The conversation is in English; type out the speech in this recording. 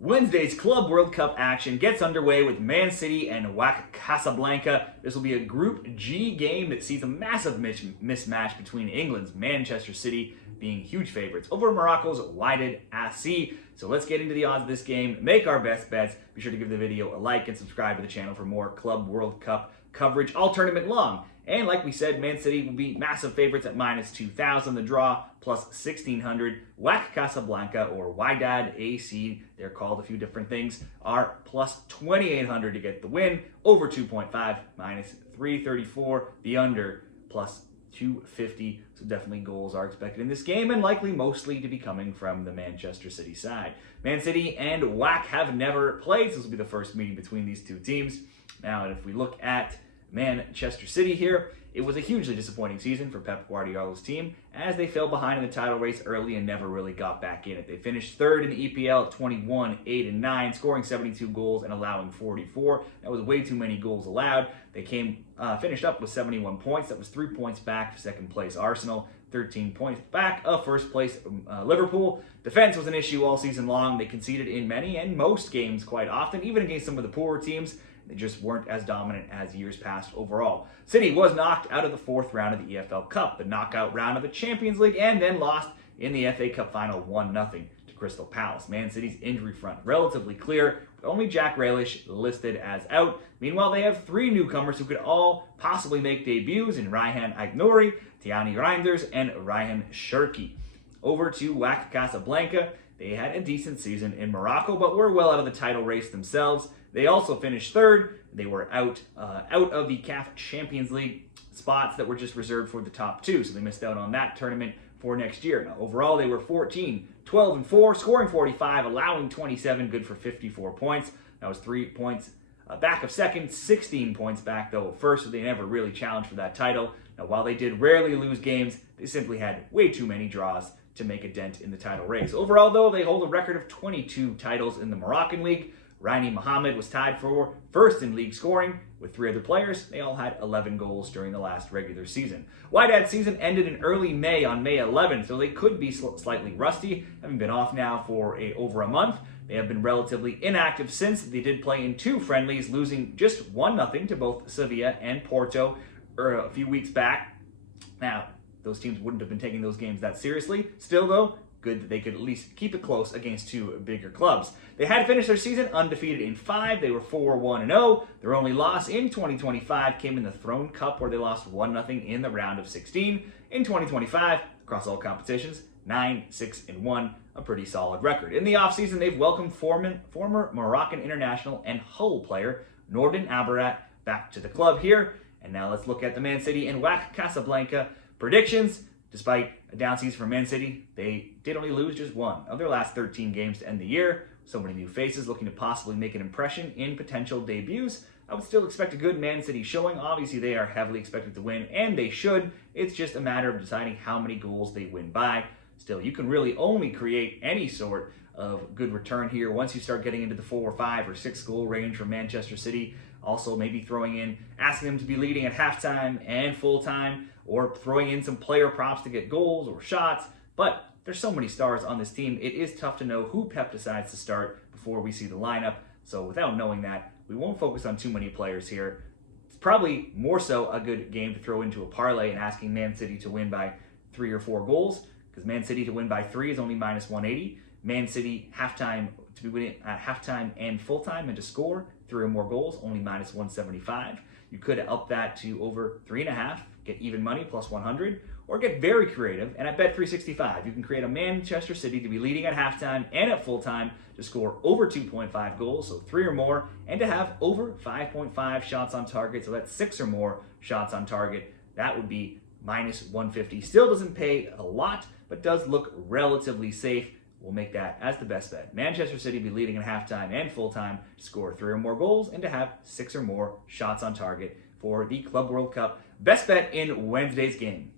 Wednesday's Club World Cup action gets underway with Man City and WAC Casablanca. This will be a Group G game that sees a massive mismatch between England's Manchester City being huge favorites over Morocco's Wydad AC. So let's get into the odds of this game, make our best bets. Be sure to give the video a like and subscribe to the channel for more Club World Cup coverage all tournament long. And like we said, Man City will be massive favorites at minus 2,000. The draw plus 1,600. WAC Casablanca or Wydad AC, they're called a few different things, are plus 2,800 to get the win. Over 2.5 minus 334. The under plus 250. So definitely goals are expected in this game and likely mostly to be coming from the Manchester City side. Man City and WAC have never played, so this will be the first meeting between these two teams. Now, if we look at Manchester City here, it was a hugely disappointing season for Pep Guardiola's team as they fell behind in the title race early and never really got back in it. They finished third in the EPL at 21, 8, and 9, scoring 72 goals and allowing 44. That was way too many goals allowed. They finished up with 71 points. That was 3 points back for second place Arsenal, 13 points back of first place Liverpool. Defense was an issue all season long. They conceded in many and most games quite often, even against some of the poorer teams. They just weren't as dominant as years past overall. City was knocked out of the fourth round of the EFL Cup, the knockout round of the Champions League, and then lost in the FA Cup final 1-0 to Crystal Palace. Man City's injury front relatively clear, with only Jack Grealish listed as out. Meanwhile, they have three newcomers who could all possibly make debuts in Raihan Aït-Nouri, Tiani Reinders, and Ryan Cherki. Over to WAC Casablanca. They had a decent season in Morocco, but were well out of the title race themselves. They also finished third. They were out of the CAF Champions League spots that were just reserved for the top two, so they missed out on that tournament for next year. Now, overall, they were 14, 12, and 4, scoring 45, allowing 27, good for 54 points. That was 3 points back of second, 16 points back, though, of first, so they never really challenged for that title. Now, while they did rarely lose games, they simply had way too many draws to make a dent in the title race. Overall, though, they hold a record of 22 titles in the Moroccan League. Raini Mohammed was tied for first in league scoring with 3 other players. They all had 11 goals during the last regular season. Wydad's season ended in early May on May 11th, so they could be slightly rusty, having been off now for over a month. They have been relatively inactive since. They did play in 2 friendlies, losing just 1-0 to both Sevilla and Porto a few weeks back. Now, those teams wouldn't have been taking those games that seriously. Still, though, good that they could at least keep it close against 2 bigger clubs. They had finished their season undefeated in 5. They were 4-1-0. Their only loss in 2025 came in the Throne Cup, where they lost 1-0 in the round of 16. In 2025, across all competitions, 9-6-1, a pretty solid record. In the offseason, they've welcomed former Moroccan international and Hull player Nordin Abarat back to the club here. And now let's look at the Man City and WAC Casablanca predictions. Despite a down season for Man City, they did only lose just 1 of their last 13 games to end the year. So many new faces looking to possibly make an impression in potential debuts. I would still expect a good Man City showing. Obviously, they are heavily expected to win, and they should. It's just a matter of deciding how many goals they win by. Still, you can really only create any sort of good return here once you start getting into the 4 or 5 or 6 goal range for Manchester City. Also, maybe throwing in, asking them to be leading at halftime and full time, or throwing in some player props to get goals or shots. But there's so many stars on this team, it is tough to know who Pep decides to start before we see the lineup. So without knowing that, we won't focus on too many players here. It's probably more so a good game to throw into a parlay and asking Man City to win by 3 or 4 goals, because Man City to win by 3 is only minus 180. Man City halftime to be winning at halftime and full time and to score 3 or more goals, only minus 175. You could up that to over 3.5, get even money plus 100, or get very creative. And at Bet365, you can create a Manchester City to be leading at halftime and at full time to score over 2.5 goals, so 3 or more, and to have over 5.5 shots on target, so that's 6 or more shots on target. That would be minus 150. Still doesn't pay a lot, but does look relatively safe. We'll make that as the best bet. Manchester City be leading at halftime and full time to score 3 or more goals and to have 6 or more shots on target for the Club World Cup. Best bet in Wednesday's game.